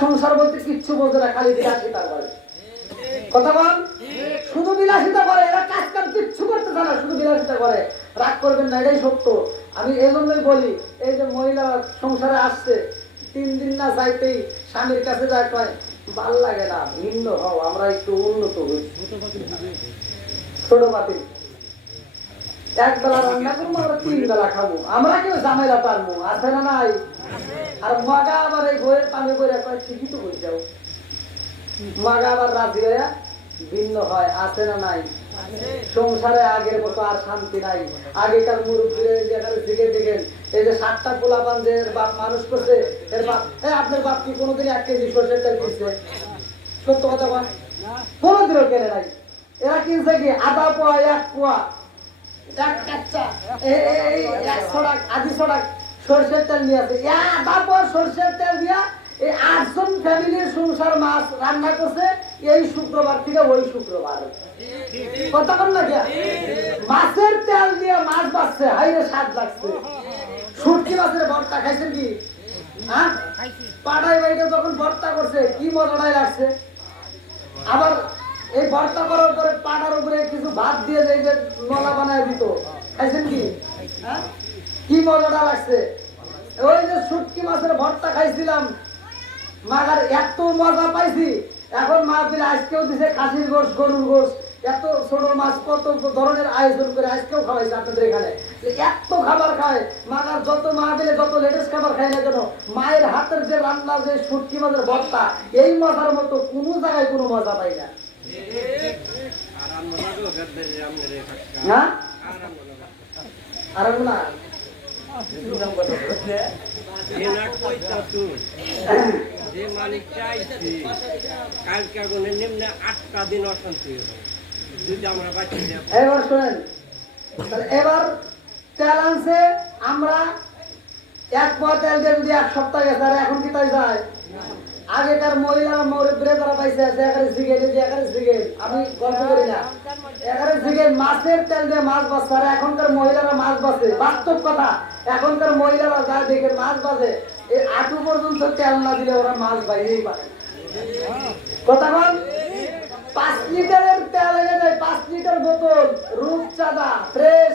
সংসার বলতে কিচ্ছু বোঝে না, খালি বিলাসিতা করে। কথা বল? শুধু বিলাসিতা করে, এরা কাজ কাজ কিচ্ছু করতে না, শুধু বিলাসিতা করে। রাগ করবেন না, এটাই সত্য। আমি এই জন্যই বলি, এই যে মহিলা সংসারে আসছে, তিন দিন না যাইতেই স্বামীর কাছে যায় কয় ভালো লাগে না, ভিন্ন হও, আমরা একটু উন্নত হই। ছোট পাতি এক বেলা রান্না করব তিন বেলা খাব। আমরা কেউ আছে না নাই? আর মগা আবার এই পানি করে যাও মগা আবার রাজি ভিন্ন হয়, আছে না নাই? সংসারে আগের মতো আর শান্তি নাই। আগেকার মুরব্বীরা দিকে দিকে এই যে সাতটা পোলাপান যে বাপ মানুষ করছে, এর বাপ এই আপনার বাপ কি কোনোদিন এক কেজি সরষের তেল কিনছে? সত্য কথা বল। কোনোদিনও কেনে নাই। এরা কিনছে কি? আধা পোয়া, এক পোয়া। এক কাচ্চা। এই- তেল নিয়ে আসে। ইয়া সরষের তেল দিয়া এই আটজন ফ্যামিলির সংসার মাছ রান্না করছে এই শুক্রবার থেকে ওই শুক্রবার। মাছের তেল দিয়ে মাছ বাঁচছে, হাইরে স্বাদ লাগছে। শুটকি মাছের ভর্তা খাইছেন কি? হ্যাঁ? বাড়িতে যখন ভর্তা করছে, কি মজাটাই লাগছে। আবার এই ভর্তা করার পরে পাটার উপরে কিছু ভাত দিয়ে দেয় যে নলা বানায় দিত। খাইছেন কি? হ্যাঁ? কি মজাটা লাগছে? ওই যে শুটকি মাছের ভর্তা খাইছিলাম। মাগার এত মজা পাইছি। এখন মাহফিল আজকেও দিছে খাসির গোশ, গরুর গোশ। এত ছোট মাছ, কত ধরনের আয়োজন করে আজকেও খাওয়াইছে আপনাদের এখানে। এত খাবার খায়। মাগার যত মা মাহফিলে যত লেটেস্ট খাবার খায় না কেন, মায়ের হাতের যে রান্না যে শুটকি মাছের ভর্তা, এই মজার মতো কোনো জায়গায় কোনো মজা পাই না। না? আর না? যে মালিক চাইছি কালকে আগুনে নিম্নে আটটা দিন অশান্তি যদি আমরা বাঁচি এবার শোনেন এবার তেল আনছে আমরা এক পোয়া তেল দিয়ে যদি এক সপ্তাহ গেছে আর এখন কি তাই যায়? আগেকার মহিলারা মৌরব্বীরা যারা পাইছে আছে এখানে সিগেট যে এখানে আমি গল্প করি না। এখানে সিগেট মাছের তেল দিয়ে মাছ বাঁচছে আর এখনকার মহিলারা মাছ বাঁচে। বাস্তব কথা এখনকার মহিলারা যা দেখে মাছ বাঁচে এই আটু পর্যন্ত তেল না দিলে ওরা মাছ বাইরেই পারে কথা বল। পাঁচ লিটারের তেল এনে দেয় পাঁচ লিটার বোতল রূপচাঁদা ফ্রেশ।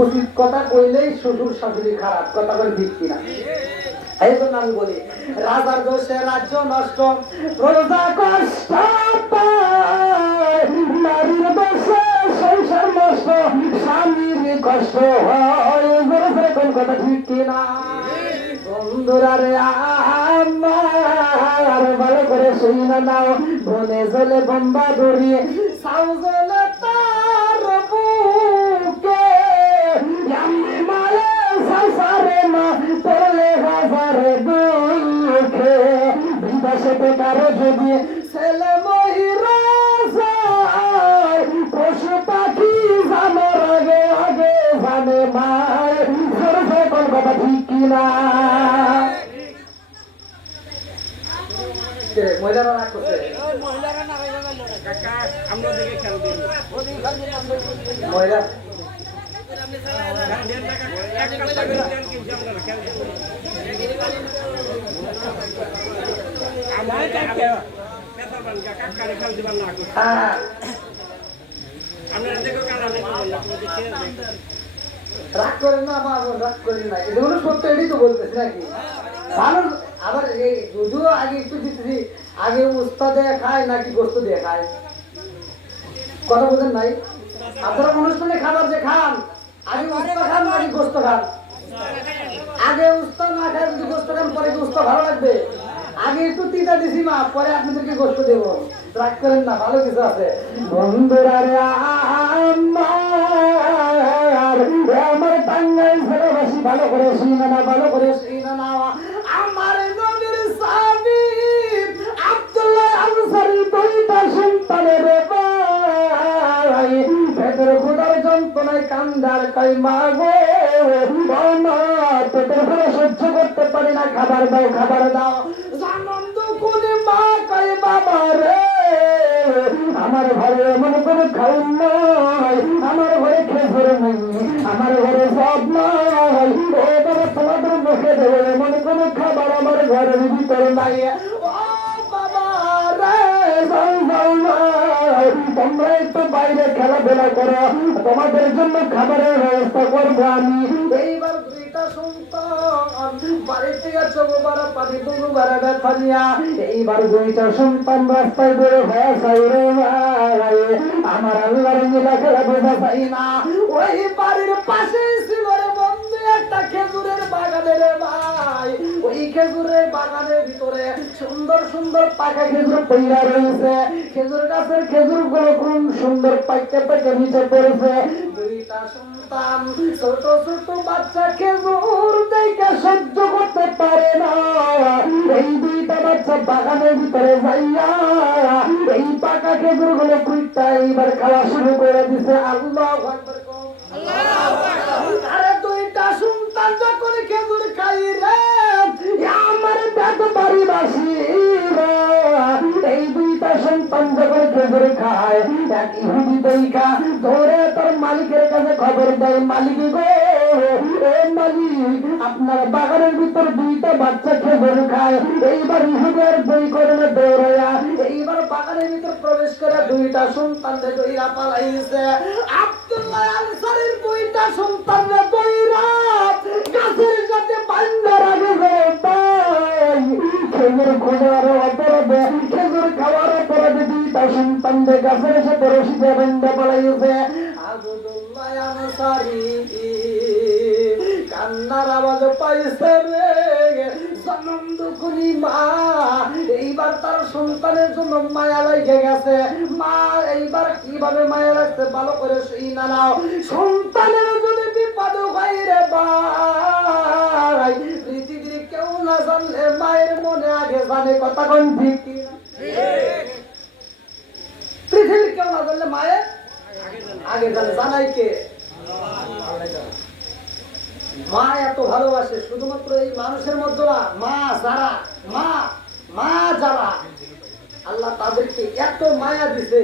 উচিত কথা কইলেই শ্বশুর শাশুড়ি খারাপ, কথা বলে ঠিক কিনা? এই জন্য আমি বলি, রাজার দোষে রাজ্য নষ্ট প্রজা কষ্ট নারীর দোষে সংসার নষ্ট, স্বামীর কষ্ট হয়। কোন কথা ঠিক কিনা? বন্ধুরা রে আমার, ভালো করে না নাও। বনে জলে বোম্বা বিদেশে বেকার যদি? ছেলে মহিরা পশু পাখি জানার আগে আগে জানে মায়। কোন কথা ঠিক কিনা মহিলারা রাগ করছে? কাকা আমরা দেখে খেয়াল মহিলা? রাগ করেন না আমার রাগ করেন না। সত্য এটাই তো বলতেছি নাকি? মানুষ, আবার এই যদিও আগে একটু দিতেছি, আগে উস্তা দিয়ে খায় নাকি গোস্ত দিয়ে খায়? কথা বলছেন নাই? আপনারা অনুষ্ঠানে খাবার যে খান খান গোস্ত খান। আগে উস্তা না খায় যদি গোস্ত খান পরে ভালো লাগবে। আগে একটু তিতা দিছি মা পরে আপনাদেরকে গোস্ত দেবো। রাগ করেন না ভালো কিছু আছে। বন্ধুরা রে আমার এ আমার টাঙ্গাইল ভালোবাসি ভালো করে শুনে না ভালো করে শুনে। যন্ত্রণায় কান্দার কয় মা গো? মা পেটের সহ্য করতে পারি না, খাবার দাও খাবার দাও। আনন্দ কোনে মা কয় বাবা রে? আমার ঘরে এমন কোনো খাউন নয় আমার ঘরে খেজুর নেই। খেলাধুলা করো। তোমাদের জন্য খাবারের ব্যবস্থা করব আমি। এইবার দুইটা সন্তান বাড়ি থেকে চোখবারা পানি দুবারা ব্যথা নিয়া। এইবার দুইটা সন্তান রাস্তায় বেরো হয়ে যাই আমার আল্লাহর মিলা খেলা বোঝা চাই না। ওই বাড়ির পাশে বাগানে ভাই। ওই খেজুরের বাগানের ভিতরে সুন্দর সুন্দর পাকা খেজুর পইরা রয়েছে। খেজুর গাছের খেজুরগুলো কোন সুন্দর পাইতে পাইতে নিচে পড়েছে। দুইটা সন্তান, ছোট ছোট বাচ্চা খেজুর দেখে সহ্য করতে পারে না। এই দুইটা বাচ্চা বাগানের ভিতরে যাইয়া এই পাকা খেজুরগুলো কুইটা এইবার খাওয়া শুরু করে দিছে। আল্লাহ এই দুইটা সন্তান যখন খেজুর খায় ধরে তোর মালিকের কাছে আপনার বাগানের ভিতর দুইটা বাচ্চা খেজুর খায়, এইবার ইহুদের দই করে দৌড়ায়া এইবার বাগানের ভিতর প্রবেশ করে দুইটা সন্তান দইরা পালাইছে। আব্দুল্লাহ আনসারের দুইটা সন্তান দইরা গাছের সাথে রাখে ভাই খেজুর খোঁজার অপরাধে খেজুর খাওয়ার অপরাধে দুইটা সন্তান গাছের সাথে রশিদে বান্ধা পালাইছে আব্দুল্লাহ কান্নার আওয়াজ পাইছে রে। জনম দুকুনি মা, এইবার তার সন্তানের জন্য মায়া লাগে গেছে। মা, এইবার কীভাবে মায়া লাগছে ভালো করে শুই না নাও। সন্তানের যদি বিপদ হয় রে ভাই আগে জানে কথা কোন ঠিক? পৃথিবীর কেউ না জানলে মায়ের আগে জানে, জানাই কে? মা এত ভালোবাসে, শুধুমাত্র এই মানুষের মধ্যে না, মা যারা, মা মা যারা, আল্লাহ তাদেরকে এত মায়া দিছে।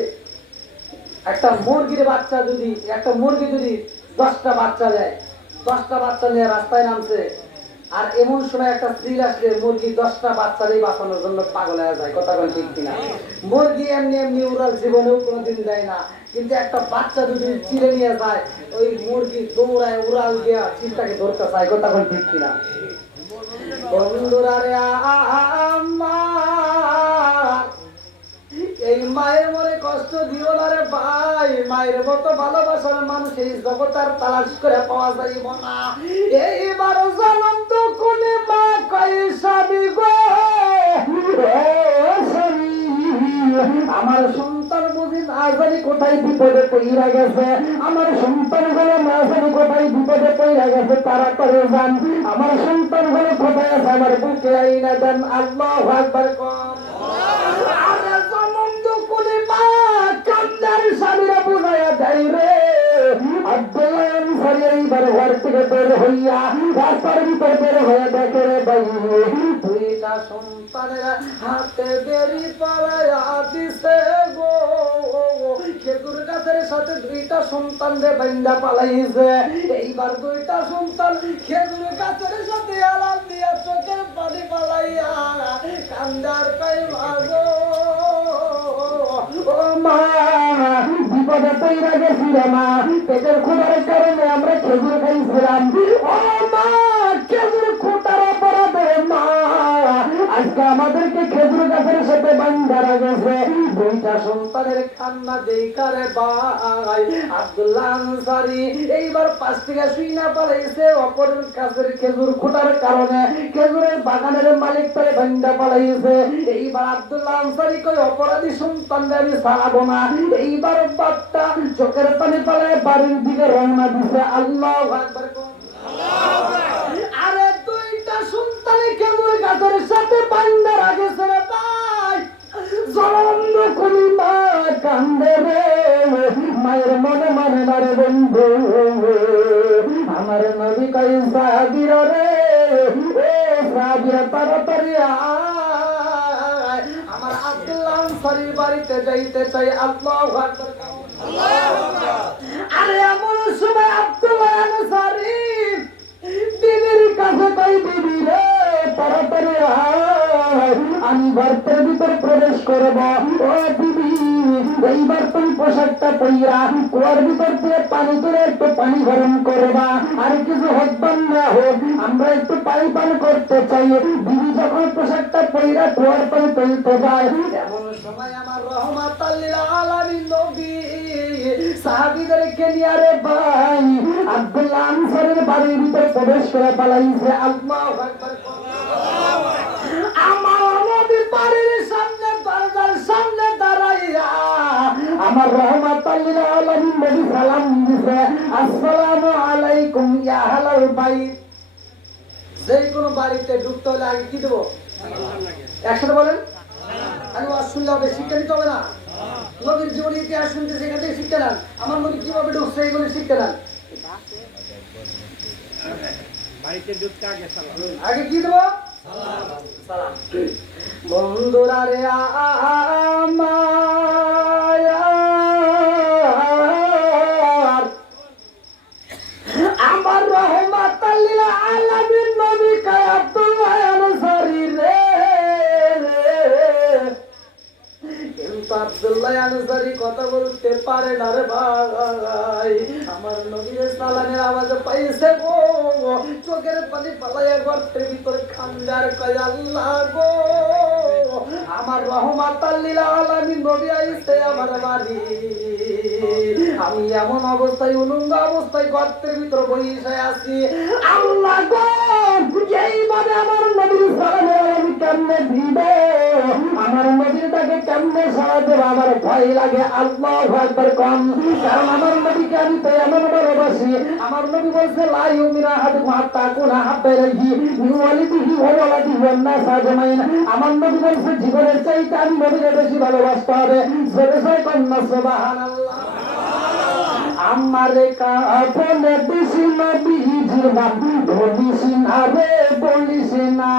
একটা মুরগির বাচ্চা যদি, একটা মুরগি যদি দশটা বাচ্চা দেয়, দশটা বাচ্চা নিয়ে রাস্তায় নামছে আর এমন সময় একটা স্ত্রী আসলে মুরগি দশটা বাচ্চারই বাঁচানোর জন্য পাগল হয়ে যায়, কথা বল ঠিক কিনা? মুরগি এমনি এমনি উড়াল জীবনেও কোনোদিন দেয় না, কিন্তু একটা বাচ্চা যদি চিড়ে নিয়ে যায়, ওই মুরগি দৌড়ায় উড়াল দিয়া চিন্তাকে ধরতে চায়, কথা বল ঠিক কিনা? বন্ধুরা রে এই মায়ের মনে কষ্ট দিও না রে ভাই, মায়ের মতো ভালোবাসার মানুষ এই জগতার তালাশ করে পাওয়া যাইব না। এইবার কোনে আমার সন্তান বুঝি না কোথায় বিপদে পইরা গেছে। আমার সন্তান ঘরে না কোথায় বিপদে পইরা গেছে, তাড়াতাড়ি যান। আমার সন্তান ঘরে কোথায় আছে, আমার বুকে আইনা দেন। আল্লাহ আকবার কম হইয়া রাস্তার ভিতর হয়ে দেখে রে ভাই দুইটা সন্তানেরা হাতে বেরি পাড়াইয়া দিছে গো। খেজুর গাছের সাথে দুইটা সন্তান রে বান্দা পালাইছে। এইবার দুইটা সন্তান খেজুর গাছের সাথে আলাল দিয়া চোখের পানি পালাইয়া কান্দার কই মাগো ও মা বিপদে তৈরা গেছি রে মা। পেটের ক্ষুধার কারণে আমরা খেজুর খাইছিলাম। ও মা! আজকে আমাদেরকে খেজুর গাছের সাথে বান্ধারা গেছে দুইটা সন্তানের খান্না দেই কারে ভাই আব্দুল্লাহ আনসারি এইবার পাঁচ টাকা শুই না পালাইছে অপরের কাছের খেজুর খোটার কারণে খেজুরের বাগানের মালিক তারে ভাঙ্গা পালাইছে। এইবার আব্দুল্লাহ আনসারি কই অপরাধী সন্তানকে আমি ছাড়াবো না। এইবার বাপটা চোখের পানি পালায় বাড়ির দিকে রওনা দিছে। আল্লাহ আকবার জলবন্ধ কলি মা কান্দে রে। মায়ের মনে মানে না রে বন্ধু। আমার নবী কই সাবির রে। এ সাবির তাড়াতাড়ি আমার আব্দুল্লাহ আনসারীর বাড়িতে যাইতে চাই। আল্লাহু আরে এমন সময় আব্দুল্লাহ আনসারী। বিবির কাছে কই বিবি রে? তাড়াতাড়ি আয়। আমি গর্তের ভিতর প্রবেশ করব। ও বিবি এইবার পোশাকটা পইরা কুয়ার ভিতর দিয়ে পানি তুলে একটু পানি গরম করবা। আর কিছু হকবান না হোক, আমরা একটু পানি পান করতে চাই। বিবি যখন পোশাকটা পইরা কুয়ার পানি তুলতে যায়, এমন সময় আমার রহমাত নবী ভাই আব্দুল্লাহ আমার বাড়ির সামনে দরজার সামনে দাঁড়াইয়া আমার রহমাত আলামিন নবী সালাম দিছে আসসালামু আলাইকুম ইয়া আহলাল বাইত। যে কোনো বাড়িতে ঢুকতে হলে আগে কি দেবো? একসাথে বলেন। আমি ওয়াজ শুনলে হবে শিক্ষা নিতে হবে না। নবীর জীবনী ইতিহাস শুনতে সেখান থেকে শিক্ষা নেন। আমার নবী কীভাবে ঢুকছে এইগুলো শিক্ষা নেন। আগে আগে কি দেবো? বন্ধুরা রে আমার চোখের পানি পালাইয়া গর্তের ভিতরে খান্দার কয় আল্লাহ গো আমার রহমাত আল্লিল আলামিন নবী আইছে আমার বাড়ি। আমি এমন অবস্থায়, উলঙ্গ অবস্থায় গর্তের ভিতর বসে আছি। আল্লাহ গো এইভাবে আমার নবীর সালামের আমি কেমনে দিব আমার তাকে কেমনে সারা দেবো? আমার ভয় লাগে, আল্লাহ একবার কম। কারণ আমার নবীকে আমি তো এমন ভালোবাসি। আমার নবী বলছে লাই উমিনা হাতে হাত্তা কোন হাতে রেখি নিওয়ালিদিহি ওয়ালাদিহি ওয়ান্নাস আজমাইন। আমার নবী বলছে, জীবনের চাইতে আমি নবীকে বেশি ভালোবাসতে হবে। জোরে জোরে কন্যা সুবহানাল্লাহ। আমারে কাপনে দিছি নবীজির নাম, ধরিস না রে, বলিস না